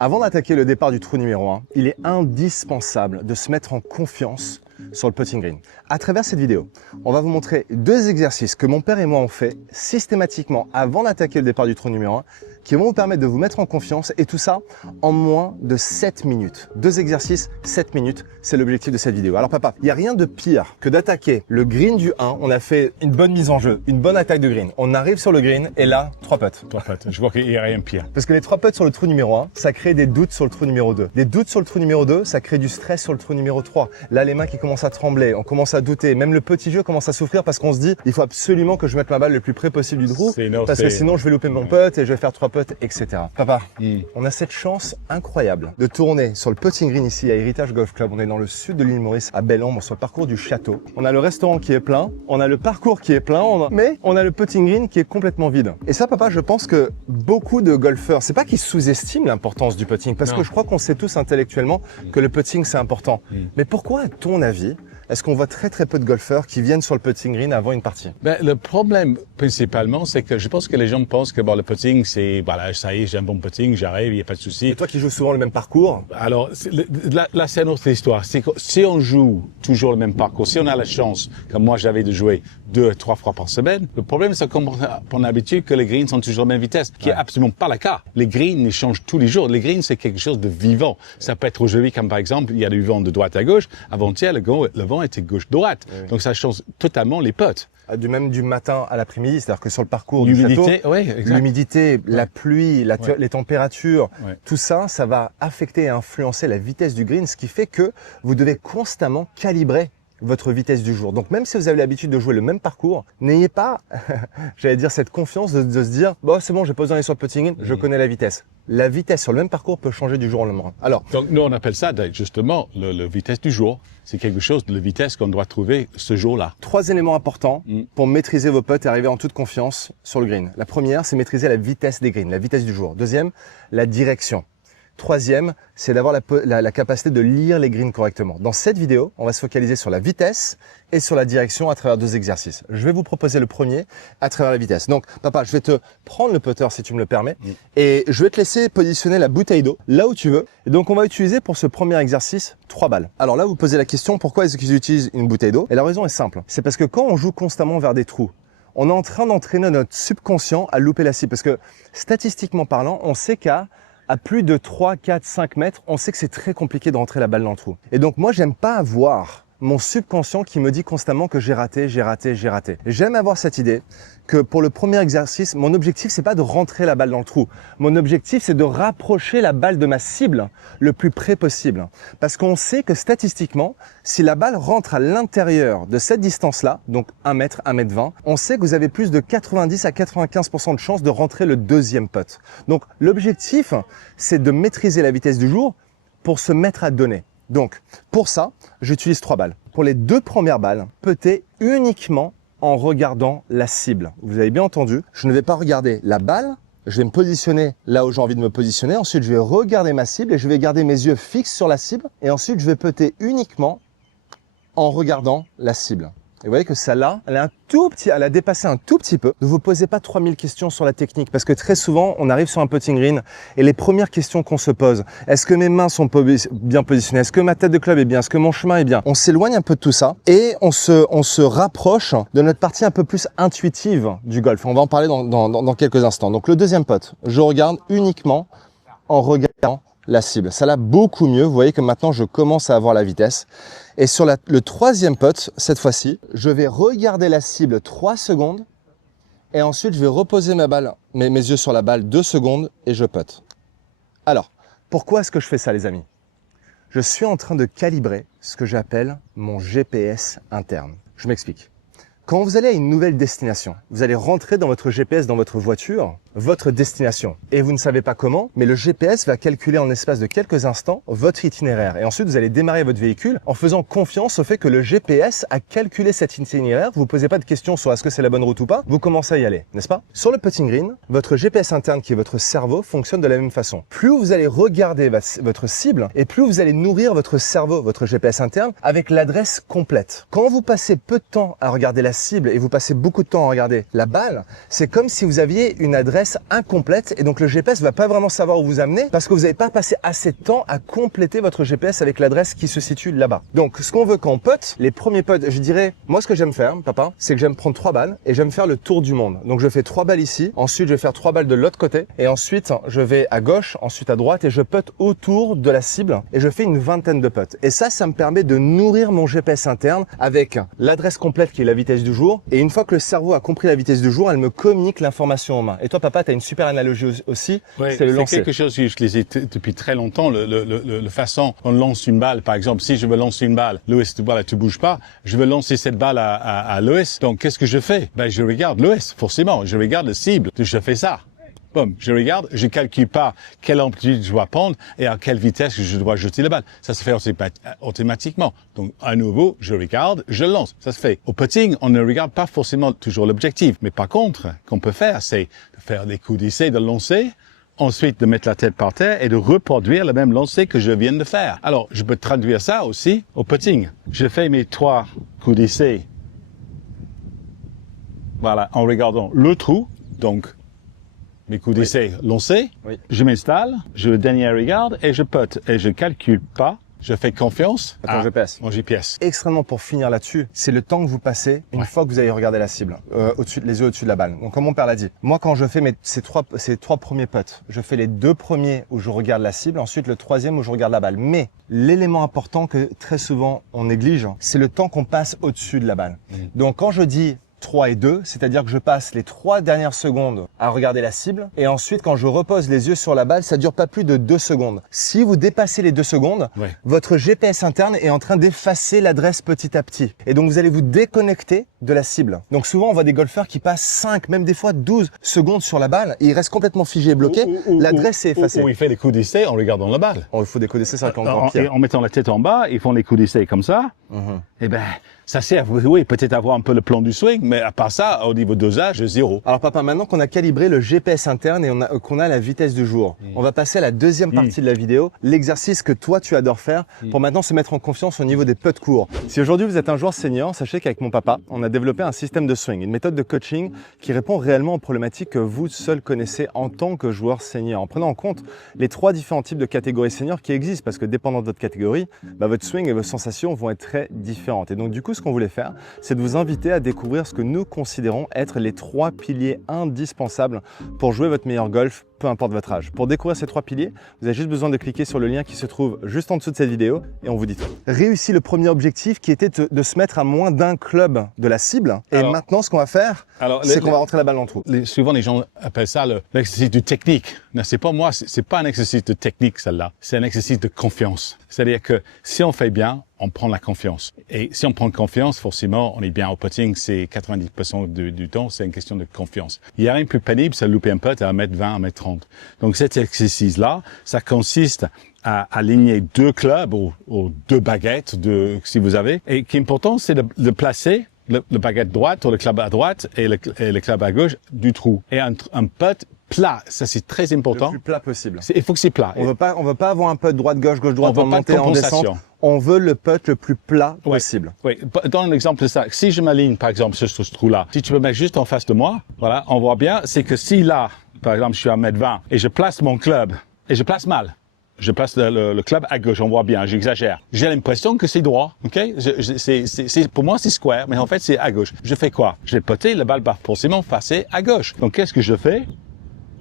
Avant d'attaquer le départ du trou numéro 1, il est indispensable de se mettre en confiance sur le putting green. À travers cette vidéo, on va vous montrer deux exercices que mon père et moi on fait systématiquement avant d'attaquer le départ du trou numéro 1 qui vont vous permettre de vous mettre en confiance et tout ça en moins de 7 minutes. Deux exercices, 7 minutes, c'est l'objectif de cette vidéo. Alors papa, il n'y a rien de pire que d'attaquer le green du 1. On a fait une bonne mise en jeu, une bonne attaque de green. On arrive sur le green et là, 3 putts. 3 putts. Je vois qu'il n'y a rien de pire. Parce que les 3 putts sur le trou numéro 1, ça crée des doutes sur le trou numéro 2. Des doutes sur le trou numéro 2, ça crée du stress sur le trou numéro 3. Là, les mains qui commencent à trembler, on commence à douter. Même le petit jeu commence à souffrir parce qu'on se dit, il faut absolument que je mette ma balle le plus près possible du trou. Parce que sinon, je vais louper mon putt et je vais faire 3 putts, etc. Papa, on a cette chance incroyable de tourner sur le putting green ici à Héritage Golf Club. On est dans le sud de l'île Maurice, à Belle-Ombre, sur le parcours du château. On a le restaurant qui est plein, on a le parcours qui est plein, mais on a le putting green qui est complètement vide. Et ça, papa, je pense que beaucoup de golfeurs, c'est pas qu'ils sous-estiment l'importance du putting, parce que je crois qu'on sait tous intellectuellement que le putting c'est important. Mais pourquoi, à ton avis, est-ce qu'on voit très peu de golfeurs qui viennent sur le putting green avant une partie? Le problème principalement, c'est que je pense que les gens pensent que le putting, c'est voilà, ça y est, j'ai un bon putting, j'arrive, il n'y a pas de souci. Et toi qui joues souvent le même parcours? Alors là, c'est une autre histoire. C'est que si on joue toujours le même parcours, si on a la chance, comme moi j'avais de jouer 2-3 fois par semaine, le problème c'est qu'on a l'habitude que les greens sont toujours à la même vitesse, qui est absolument pas le cas. Les greens, ils changent tous les jours. Les greens, c'est quelque chose de vivant. Ça peut être aujourd'hui, comme par exemple, il y a du vent de droite à gauche. Avant-hier, le vent était gauche-droite. Oui. Donc ça change totalement les putts. Même du matin à l'après-midi, c'est-à-dire que sur le parcours du château, l'humidité, la pluie, les températures, tout ça, ça va affecter et influencer la vitesse du green, ce qui fait que vous devez constamment calibrer votre vitesse du jour. Donc même si vous avez l'habitude de jouer le même parcours, n'ayez pas, j'allais dire, cette confiance de se dire, bon c'est bon, j'ai pas besoin d'aller sur le putting green, je connais la vitesse. La vitesse sur le même parcours peut changer du jour au lendemain. Alors, donc nous on appelle ça justement le vitesse du jour. C'est quelque chose de la vitesse qu'on doit trouver ce jour-là. 3 éléments importants pour maîtriser vos putts et arriver en toute confiance sur le green. La première, c'est maîtriser la vitesse des greens, la vitesse du jour. Deuxième, la direction. Troisième, c'est d'avoir la capacité de lire les greens correctement. Dans cette vidéo, on va se focaliser sur la vitesse et sur la direction à travers 2 exercices. Je vais vous proposer le premier à travers la vitesse. Donc, papa, je vais te prendre le putter si tu me le permets et je vais te laisser positionner la bouteille d'eau là où tu veux. Et donc, on va utiliser pour ce premier exercice 3 balles. Alors là, vous posez la question, pourquoi est-ce qu'ils utilisent une bouteille d'eau? Et la raison est simple. C'est parce que quand on joue constamment vers des trous, on est en train d'entraîner notre subconscient à louper la cible. Parce que statistiquement parlant, on sait qu'à plus de 3, 4, 5 mètres, on sait que c'est très compliqué de rentrer la balle dans le trou. Et donc moi, j'aime pas avoir mon subconscient qui me dit constamment que j'ai raté, j'ai raté, j'ai raté. J'aime avoir cette idée que pour le premier exercice, mon objectif, c'est pas de rentrer la balle dans le trou. Mon objectif, c'est de rapprocher la balle de ma cible le plus près possible. Parce qu'on sait que statistiquement, si la balle rentre à l'intérieur de cette distance-là, donc 1 mètre, 1 mètre 20, on sait que vous avez plus de 90 à 95% de chances de rentrer le deuxième putt. Donc l'objectif, c'est de maîtriser la vitesse du jour pour se mettre à donner. Donc, pour ça, j'utilise 3 balles. Pour les 2 premières balles, putter uniquement en regardant la cible. Vous avez bien entendu, je ne vais pas regarder la balle, je vais me positionner là où j'ai envie de me positionner. Ensuite, je vais regarder ma cible et je vais garder mes yeux fixes sur la cible. Et ensuite, je vais putter uniquement en regardant la cible. Et vous voyez que celle-là, elle a dépassé un tout petit peu. Ne vous posez pas 3000 questions sur la technique parce que très souvent, on arrive sur un putting green et les premières questions qu'on se pose, est-ce que mes mains sont bien positionnées? Est-ce que ma tête de club est bien? Est-ce que mon chemin est bien? On s'éloigne un peu de tout ça et on se rapproche de notre partie un peu plus intuitive du golf. On va en parler dans quelques instants. Donc le deuxième putt, je regarde uniquement en regardant la cible. Ça l'a beaucoup mieux. Vous voyez que maintenant, je commence à avoir la vitesse. Et sur le troisième putt, cette fois-ci, je vais regarder la cible 3 secondes et ensuite, je vais reposer ma balle, mes yeux sur la balle 2 secondes et je putt. Alors, pourquoi est-ce que je fais ça, les amis? Je suis en train de calibrer ce que j'appelle mon GPS interne. Je m'explique. Quand vous allez à une nouvelle destination, vous allez rentrer dans votre GPS, dans votre voiture, votre destination. Et vous ne savez pas comment, mais le GPS va calculer en espace de quelques instants votre itinéraire. Et ensuite, vous allez démarrer votre véhicule en faisant confiance au fait que le GPS a calculé cet itinéraire. Vous ne posez pas de questions sur est-ce que c'est la bonne route ou pas. Vous commencez à y aller, n'est-ce pas? Sur le putting green, votre GPS interne, qui est votre cerveau, fonctionne de la même façon. Plus vous allez regarder votre cible et plus vous allez nourrir votre cerveau, votre GPS interne, avec l'adresse complète. Quand vous passez peu de temps à regarder la cible et vous passez beaucoup de temps à regarder la balle, c'est comme si vous aviez une adresse adresse incomplète et donc le GPS va pas vraiment savoir où vous amener parce que vous n'avez pas passé assez de temps à compléter votre GPS avec l'adresse qui se situe là-bas. Donc ce qu'on veut quand on putt, les premiers putts, je dirais, moi ce que j'aime faire, papa, c'est que j'aime prendre 3 balles et j'aime faire le tour du monde. Donc je fais 3 balles ici, ensuite je vais faire 3 balles de l'autre côté et ensuite je vais à gauche, ensuite à droite et je putt autour de la cible et je fais une vingtaine de putts. Et ça me permet de nourrir mon GPS interne avec l'adresse complète qui est la vitesse du jour et une fois que le cerveau a compris la vitesse du jour, elle me communique l'information en main. Et toi papa, tu as une super analogie aussi, ouais, c'est le lancer. C'est quelque chose que j'utilisais depuis très longtemps, le façon on lance une balle. Par exemple, si je veux lancer une balle, Lewis, voilà, tu bouges pas, je veux lancer cette balle à Lewis, donc qu'est-ce que je fais? Ben, je regarde Lewis, forcément, je regarde la cible, je fais ça. Boum, je regarde, je calcule pas quelle amplitude je dois prendre et à quelle vitesse je dois jeter la balle. Ça se fait automatiquement. Donc, à nouveau, je regarde, je lance. Ça se fait. Au putting, on ne regarde pas forcément toujours l'objectif. Mais par contre, ce qu'on peut faire, c'est de faire des coups d'essai, de lancer, ensuite de mettre la tête par terre et de reproduire le même lancer que je viens de faire. Alors, je peux traduire ça aussi au putting. Je fais mes 3 coups d'essai. Voilà, en regardant le trou. Donc, mes coups d'essai lancés, je m'installe, je le dernier regarde et je putt. Et je calcule pas, je fais confiance à ton GPS. Mon GPS. Extrêmement pour finir là-dessus, c'est le temps que vous passez une fois que vous avez regardé la cible, les yeux au-dessus de la balle. Donc comme mon père l'a dit, moi quand je fais ces trois premiers putts, je fais les 2 premiers où je regarde la cible, ensuite le 3e où je regarde la balle. Mais l'élément important que très souvent on néglige, c'est le temps qu'on passe au-dessus de la balle. Donc quand je dis 3 et 2, c'est-à-dire que je passe les 3 dernières secondes à regarder la cible et ensuite quand je repose les yeux sur la balle, ça dure pas plus de 2 secondes. Si vous dépassez les 2 secondes, votre GPS interne est en train d'effacer l'adresse petit à petit et donc vous allez vous déconnecter de la cible. Donc souvent on voit des golfeurs qui passent 5, même des fois 12 secondes sur la balle et ils restent complètement figés et bloqués, l'adresse est effacée. Ou il fait les coups d'essai en regardant la balle. Il faut des coups d'essai, ça va encore pire. En mettant la tête en bas, ils font les coups d'essai comme ça. Et ben ça sert, oui, peut-être avoir un peu le plan du swing, mais à part ça, au niveau dosage, 0. Alors papa, maintenant qu'on a calibré le GPS interne et qu'on a la vitesse du jour, on va passer à la deuxième partie de la vidéo, l'exercice que toi tu adores faire pour maintenant se mettre en confiance au niveau des putts courts. Si aujourd'hui vous êtes un joueur senior, sachez qu'avec mon papa, on a développé un système de swing, une méthode de coaching qui répond réellement aux problématiques que vous seul connaissez en tant que joueur senior, en prenant en compte les 3 différents types de catégories seniors qui existent, parce que dépendant de votre catégorie, votre swing et vos sensations vont être très différentes. Et donc du coup, ce qu'on voulait faire, c'est de vous inviter à découvrir ce que nous considérons être les 3 piliers indispensables pour jouer votre meilleur golf, peu importe votre âge. Pour découvrir ces 3 piliers, vous avez juste besoin de cliquer sur le lien qui se trouve juste en dessous de cette vidéo et on vous dit tout. Réussi le premier objectif qui était de se mettre à moins d'un club de la cible. Et maintenant, ce qu'on va faire, c'est qu'on va rentrer la balle dans le trou. Souvent, les gens appellent ça l'exercice de technique. C'est pas moi, c'est pas un exercice de technique, celle-là. C'est un exercice de confiance. C'est-à-dire que si on fait bien, on prend la confiance. Et si on prend confiance, forcément, on est bien au putting. C'est 90% du temps, c'est une question de confiance. Il n'y a rien de plus pénible, c'est de louper un putt à 1m20, 1m30. Donc cet exercice-là, ça consiste à aligner 2 clubs ou 2 baguettes, si vous avez. Et ce qui est important, c'est de placer le baguette droite ou le club à droite et le club à gauche du trou. Et un putt plat, ça c'est très important. Le plus plat possible. Il faut que c'est plat. On veut pas avoir un putt droite-gauche, gauche-droite en montée, en descente. On veut le putt le plus plat possible. Oui, donne un exemple de ça. Si je m'aligne, par exemple, sur ce trou-là, si tu me mets juste en face de moi, voilà, on voit bien, c'est que si là, par exemple, je suis à 1m20 et je place mon club, et je place mal, je place le club à gauche, on voit bien, j'exagère. J'ai l'impression que c'est droit, ok? Pour moi, c'est square, mais en fait, c'est à gauche. Je fais quoi? Je vais putter, la balle va forcément passer à gauche. Donc, qu'est-ce que je fais?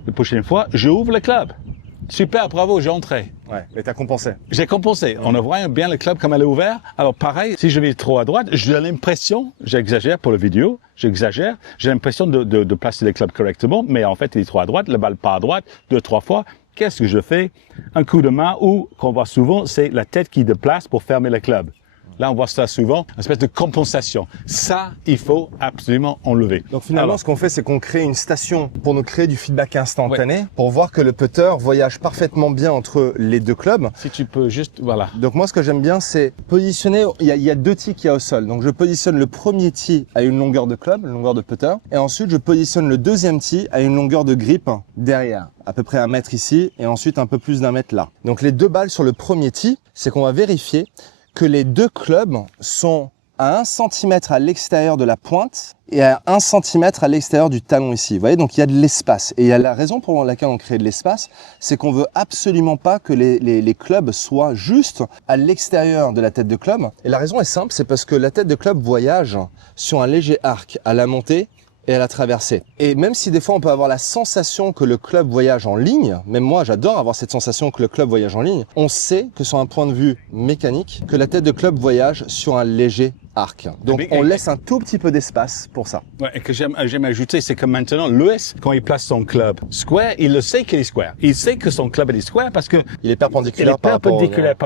La prochaine fois, je ouvre le club. Super, bravo, j'ai entré. Ouais, mais t'as compensé. J'ai compensé. On voit bien le club comme elle est ouvert. Alors pareil, si je vais trop à droite, j'ai l'impression, j'exagère pour la vidéo, j'exagère, j'ai l'impression de placer le club correctement, mais en fait, il est trop à droite, la balle part à droite, 2-3 fois. Qu'est-ce que je fais? Un coup de main ou, qu'on voit souvent, c'est la tête qui déplace pour fermer le club. Là, on voit ça souvent, une espèce de compensation. Ça, il faut absolument enlever. Donc finalement, ce qu'on fait, c'est qu'on crée une station pour nous créer du feedback instantané, pour voir que le putter voyage parfaitement bien entre les 2 clubs. Si tu peux juste, voilà. Donc moi, ce que j'aime bien, c'est positionner, il y a 2 tees qu'il y a au sol. Donc je positionne le premier tee à une longueur de club, une longueur de putter, et ensuite je positionne le deuxième tee à une longueur de grip derrière, à peu près 1 mètre ici, et ensuite un peu plus d'1 mètre là. Donc les 2 balles sur le premier tee, c'est qu'on va vérifier que les 2 clubs sont à 1 cm à l'extérieur de la pointe et à 1 cm à l'extérieur du talon ici. Vous voyez, donc il y a de l'espace. Et il y a la raison pour laquelle on crée de l'espace, c'est qu'on veut absolument pas que les clubs soient juste à l'extérieur de la tête de club. Et la raison est simple, c'est parce que la tête de club voyage sur un léger arc à la montée et à la traversée. Et même si des fois on peut avoir la sensation que le club voyage en ligne, même moi j'adore avoir cette sensation que le club voyage en ligne, on sait que sur un point de vue mécanique, que la tête de club voyage sur un léger arc. Donc on laisse un tout petit peu d'espace pour ça. Ouais, et que j'aime ajouter, c'est que maintenant, Lewis, quand il place son club square, il le sait qu'il est square. Il sait que son club est square parce que il est perpendiculaire par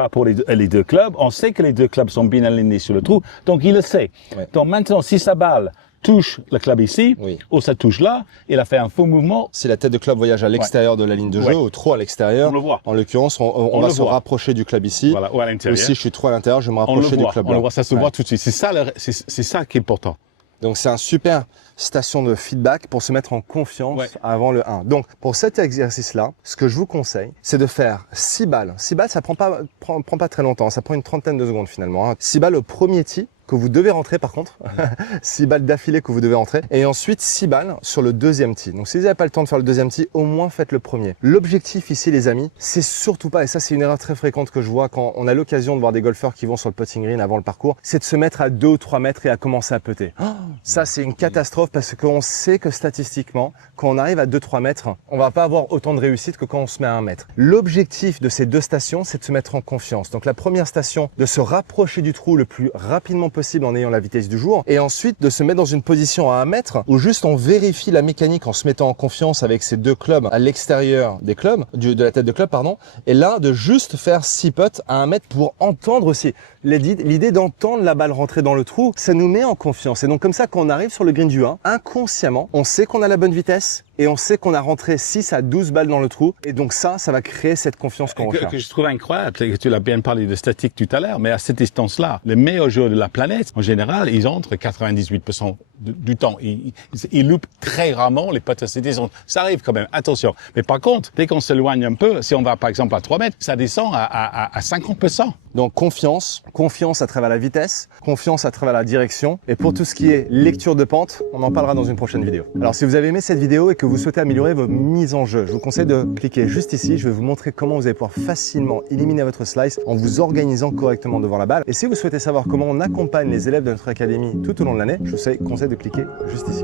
rapport les deux clubs. On sait que les deux clubs sont bien alignés sur le trou, donc il le sait. Ouais. Donc maintenant, si sa balle touche le club ici, ou ça touche là, il a fait un faux mouvement. Si la tête de club voyage à l'extérieur de la ligne de jeu, ou trop à l'extérieur, en l'occurrence, on va se rapprocher du club ici. Voilà, ou à l'intérieur. Ou si je suis trop à l'intérieur, je vais me rapprocher du club là. On le voit, ça se voit tout de suite. C'est ça qui est important. Donc c'est un super station de feedback pour se mettre en confiance avant le 1. Donc pour cet exercice-là, ce que je vous conseille, c'est de faire 6 balles. 6 balles, ça prend pas très longtemps, ça prend une trentaine de secondes finalement. 6 balles au premier tee que vous devez rentrer par contre, 6 balles d'affilée que vous devez rentrer, et ensuite 6 balles sur le deuxième tee. Donc si vous n'avez pas le temps de faire le deuxième tee, au moins faites le premier. L'objectif ici les amis, c'est surtout pas, et ça c'est une erreur très fréquente que je vois quand on a l'occasion de voir des golfeurs qui vont sur le putting green avant le parcours, c'est de se mettre à 2 ou 3 mètres et à commencer à putter. Ça c'est une catastrophe parce qu'on sait que statistiquement, quand on arrive à 2-3 mètres, on va pas avoir autant de réussite que quand on se met à 1 mètre. L'objectif de ces deux stations, c'est de se mettre en confiance. Donc la première station, de se rapprocher du trou le plus rapidement possible en ayant la vitesse du jour, et ensuite de se mettre dans une position à 1 mètre où juste on vérifie la mécanique en se mettant en confiance avec ces deux clubs à l'extérieur des clubs, de la tête de club pardon, et là de juste faire 6 putts à 1 mètre pour entendre aussi. L'idée d'entendre la balle rentrer dans le trou, ça nous met en confiance. Et donc comme ça, quand on arrive sur le green du 1, inconsciemment, on sait qu'on a la bonne vitesse et on sait qu'on a rentré 6 à 12 balles dans le trou. Et donc ça va créer cette confiance qu'on recherche. Que je trouve incroyable, que tu l'as bien parlé de statique tout à l'heure, mais à cette distance-là, les meilleurs joueurs de la planète, en général, ils entrent 98% du temps. Ils loupent très rarement les putts à cette distance. Ça arrive quand même, attention. Mais par contre, dès qu'on s'éloigne un peu, si on va par exemple à 3 mètres, ça descend à 50%. Donc confiance à travers la vitesse, confiance à travers la direction. Et pour tout ce qui est lecture de pente, on en parlera dans une prochaine vidéo. Alors si vous avez aimé cette vidéo et que vous souhaitez améliorer vos mises en jeu, je vous conseille de cliquer juste ici. Je vais vous montrer comment vous allez pouvoir facilement éliminer votre slice en vous organisant correctement devant la balle. Et si vous souhaitez savoir comment on accompagne les élèves de notre académie tout au long de l'année, je vous conseille de cliquer juste ici.